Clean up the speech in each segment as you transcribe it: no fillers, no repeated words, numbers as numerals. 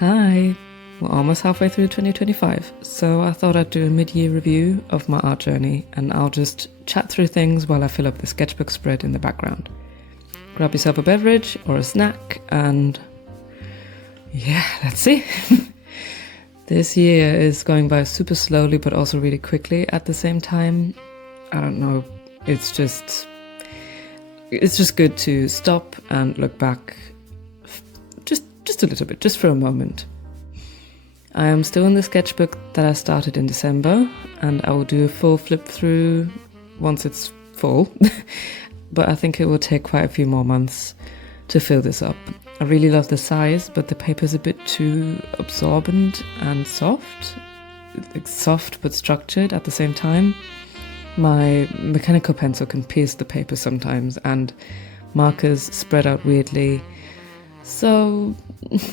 Hi! We're almost halfway through 2025, so I thought I'd do a mid-year review of my art journey, and I'll just chat through things while I fill up the sketchbook spread in the background. Grab yourself a beverage or a snack, and yeah, let's see. This year is going by super slowly but also really quickly at the same time. I don't know, it's just good to stop and look back just a little bit, just for a moment. I am still in the sketchbook that I started in December, and I will do a full flip through once it's full. But I think it will take quite a few more months to fill this up. I really love the size, but the paper's a bit too absorbent and soft. Like soft but structured at the same time. My mechanical pencil can pierce the paper sometimes, and markers spread out weirdly. So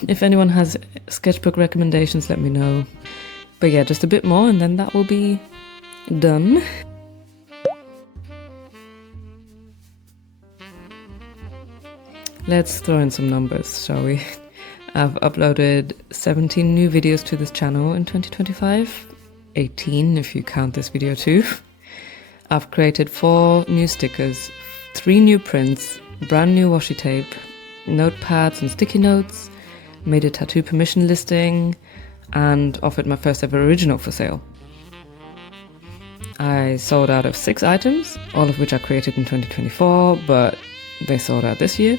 if anyone has sketchbook recommendations, let me know. But yeah, just a bit more and then that will be done. Let's throw in some numbers, shall we? I've uploaded 17 new videos to this channel in 2025. 18 if you count this video too. I've created 4 new stickers, 3 new prints, brand new washi tape, notepads and sticky notes, made a tattoo permission listing, and offered my first ever original for sale. I sold out of 6 items, all of which I created in 2024, but they sold out this year.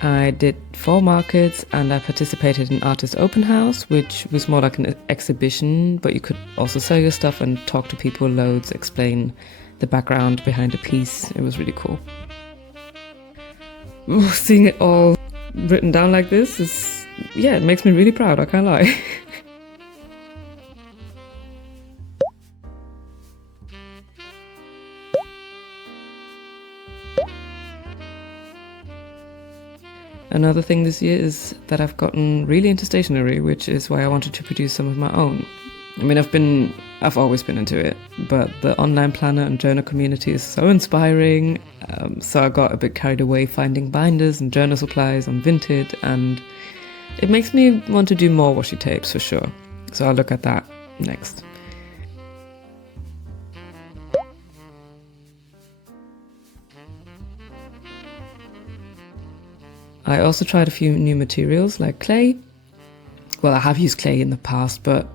I did 4 markets, and I participated in Artist Open House, which was more like an exhibition, but you could also sell your stuff and talk to people loads, explain the background behind a piece. It was really cool. Seeing it all written down like this it makes me really proud, I can't lie. Another thing this year is that I've gotten really into stationery, which is why I wanted to produce some of my own. I mean, I've always been into it, but the online planner and journal community is so inspiring. So I got a bit carried away finding binders and journal supplies on Vinted, and it makes me want to do more washi tapes for sure. So I'll look at that next. I also tried a few new materials like clay. Well, I have used clay in the past, but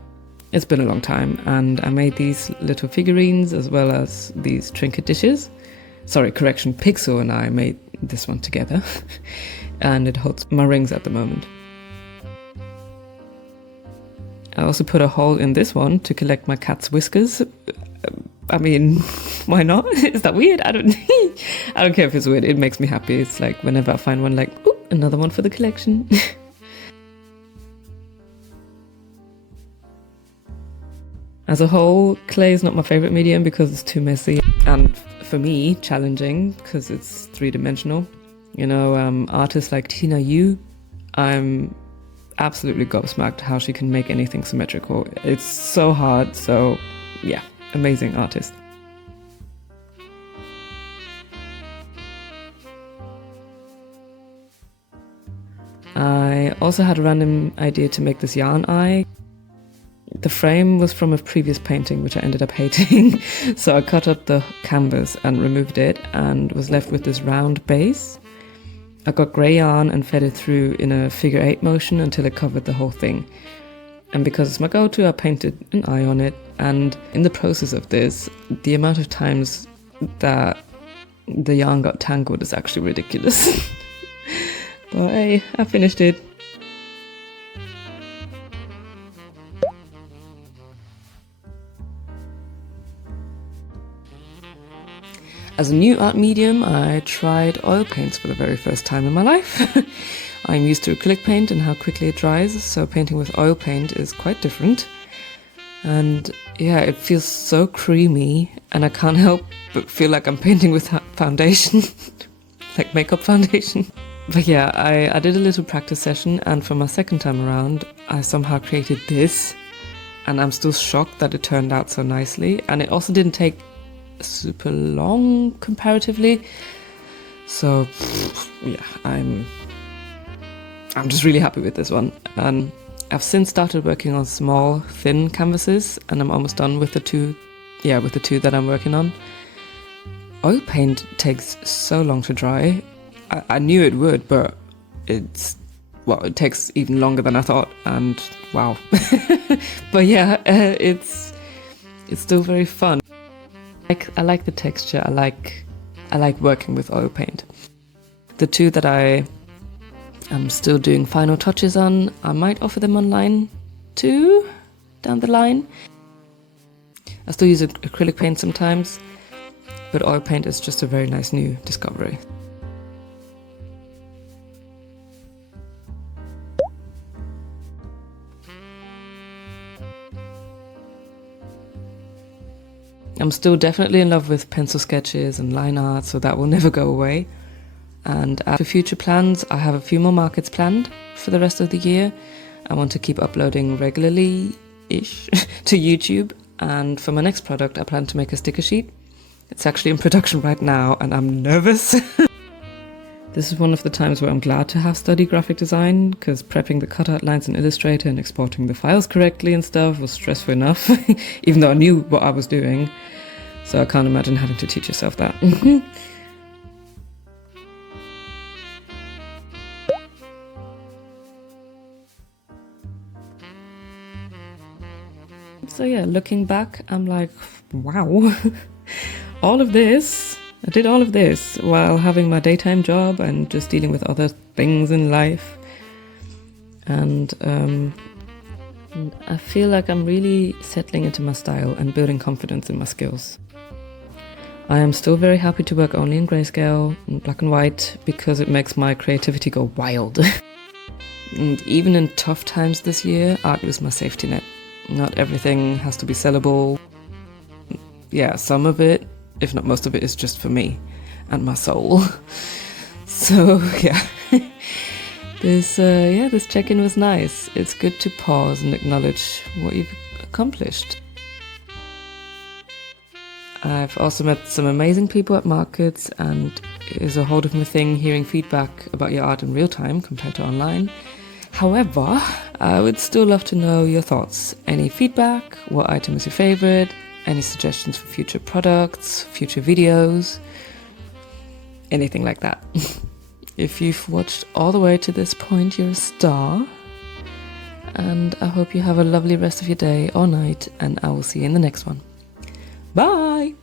it's been a long time, and I made these little figurines as well as these trinket dishes. Sorry, correction, Pixel and I made this one together, and it holds my rings at the moment. I also put a hole in this one to collect my cat's whiskers. I mean, why not? Is that weird? I don't care if it's weird, it makes me happy. It's like whenever I find one, like, ooh, another one for the collection. As a whole, clay is not my favorite medium because it's too messy and, for me, challenging because it's 3-dimensional. You know, artists like Myuu, I'm absolutely gobsmacked how she can make anything symmetrical. It's so hard, so yeah, amazing artist. I also had a random idea to make this yarn eye. The frame was from a previous painting which I ended up hating, so I cut up the canvas and removed it and was left with this round base. I got grey yarn and fed it through in a figure 8 motion until it covered the whole thing. And because it's my go-to, I painted an eye on it, and in the process of this, the amount of times that the yarn got tangled is actually ridiculous. But hey, I finished it. As a new art medium, I tried oil paints for the very first time in my life. I'm used to acrylic paint and how quickly it dries, so painting with oil paint is quite different. And yeah, it feels so creamy, and I can't help but feel like I'm painting with foundation, like makeup foundation. But yeah, I did a little practice session, and for my second time around, I somehow created this, and I'm still shocked that it turned out so nicely. And it also didn't take super long comparatively, so yeah, I'm just really happy with this one. And I've since started working on small, thin canvases, and I'm almost done with the two that I'm working on. Oil paint takes so long to dry. I knew it would, but it takes even longer than I thought, and wow. But yeah, it's still very fun. I like the texture. I like working with oil paint. The two that I'm still doing final touches on, I might offer them online too, down the line. I still use acrylic paint sometimes, but oil paint is just a very nice new discovery. I'm still definitely in love with pencil sketches and line art, so that will never go away. And for future plans, I have a few more markets planned for the rest of the year. I want to keep uploading regularly-ish to YouTube. And for my next product, I plan to make a sticker sheet. It's actually in production right now, and I'm nervous. This is one of the times where I'm glad to have studied graphic design, because prepping the cutout lines in Illustrator and exporting the files correctly and stuff was stressful enough, even though I knew what I was doing. So I can't imagine having to teach yourself that. So yeah, looking back, I'm like, wow, I did all of this while having my daytime job and just dealing with other things in life. And I feel like I'm really settling into my style and building confidence in my skills. I am still very happy to work only in grayscale and black and white because it makes my creativity go wild. And even in tough times this year, art was my safety net. Not everything has to be sellable. Yeah, some of it, if not most of it, is just for me and my soul. So yeah, this check-in was nice. It's good to pause and acknowledge what you've accomplished. I've also met some amazing people at markets, and it is a whole different thing hearing feedback about your art in real time compared to online. However, I would still love to know your thoughts. Any feedback? What item is your favorite? Any suggestions for future products, future videos? Anything like that. If you've watched all the way to this point, you're a star. And I hope you have a lovely rest of your day or night, and I will see you in the next one. Bye!